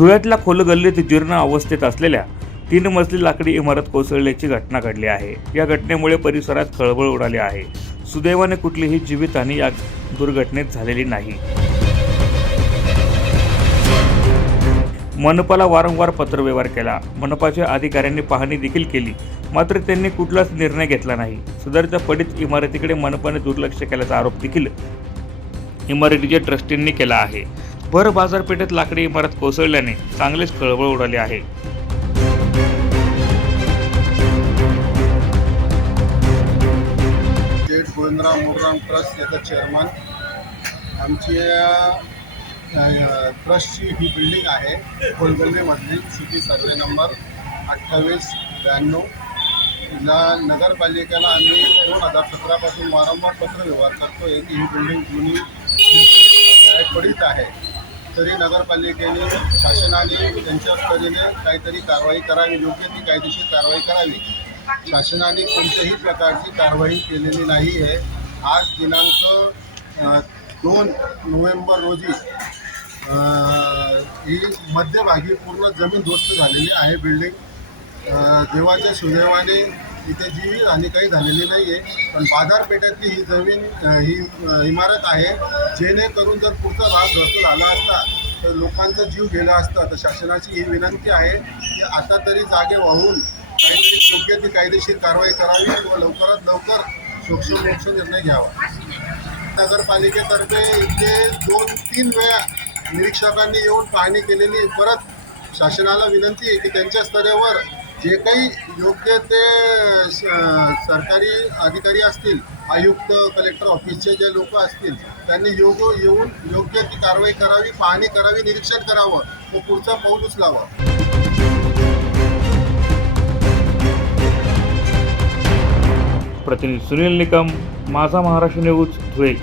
धुळ्यातल्या खोलगल्लीत जीर्ण अवस्थेत असलेल्या तीन मजली लाकडी इमारत कोसळल्याची घटना घडली आहे. या घटनेमुळे परिसरात खळबळ उडाली आहे. सुदैवाने कुठलीही जीवितहानी या दुर्घटनेत झालेली नाही. मनपाला वारंवार पत्रव्यवहार केला. मनपाच्या अधिकाऱ्यांनी पाहणी देखील केली. मात्र त्यांनी कुठलाच निर्णय घेतला नाही. सदरच्या पडीत इमारतीकडे मनपाने दुर्लक्ष केल्याचा आरोप देखील इमारतीच्या ट्रस्टींनी केला आहे. भर बाजारपेठेत लाकडी इमारत कोसळल्याने चांगलेच खळबळ उडाली आहे. शेठ गोविंदराव मोरराम ट्रस्ट याचा चेअरमन आमची ट्रस्टची ही बिल्डिंग आहे कोलगल्लीमधली सिटी सर्वे नंबर अठ्ठावीस ब्याण्णव. या नगरपालिकेला आम्ही दोन हजार सतरापासून वारंवार पत्र व्यवहार करतो आहे की ही बिल्डिंग जुनी पडीत आहे. तरी नगरपालिकेने शासनाने त्यांच्या स्तरीने काहीतरी कारवाई करावी योग्य ती कायदेशीर कारवाई करावी. शासनाने कोणत्याही प्रकारची कारवाई केलेली नाही आहे. आज दिनांक दोन नोव्हेंबर रोजी ही मध्यभागी पूर्ण जमीन ध्वस्त झालेली आहे बिल्डिंग देवाच्या सुदैवाने इथे जीवी आणि काही झालेली नाही आहे पण बाजारपेठेतली ही जमीन ही इमारत आहे. जेणेकरून जर पुढचा भाग ध्वस्त झाला असता तर लोकांचा जीव गेला असता तर शासनाची ही विनंती आहे की आता तरी जागे वाहून काहीतरी योग्य ती कायदेशीर कारवाई करावी व लवकरात लवकर सोक्ष निर्णय घ्यावा. नगरपालिकेतर्फे इथे दोन तीन वेळा निरीक्षकांनी येऊन पाहणी केलेली परत शासनाला विनंती आहे की त्यांच्या स्तरावर जे काही योग्य ते स- सरकारी अधिकारी असतील आयुक्त कलेक्टर ऑफिसचे जे लोक असतील त्यांनी योग येऊन योग्य ती कारवाई करावी पाहणी करावी निरीक्षण करावं व पुढचा पाऊल उचलावा. प्रतिनिधी सुनील निकम माझा महाराष्ट्र न्यूज धुळे.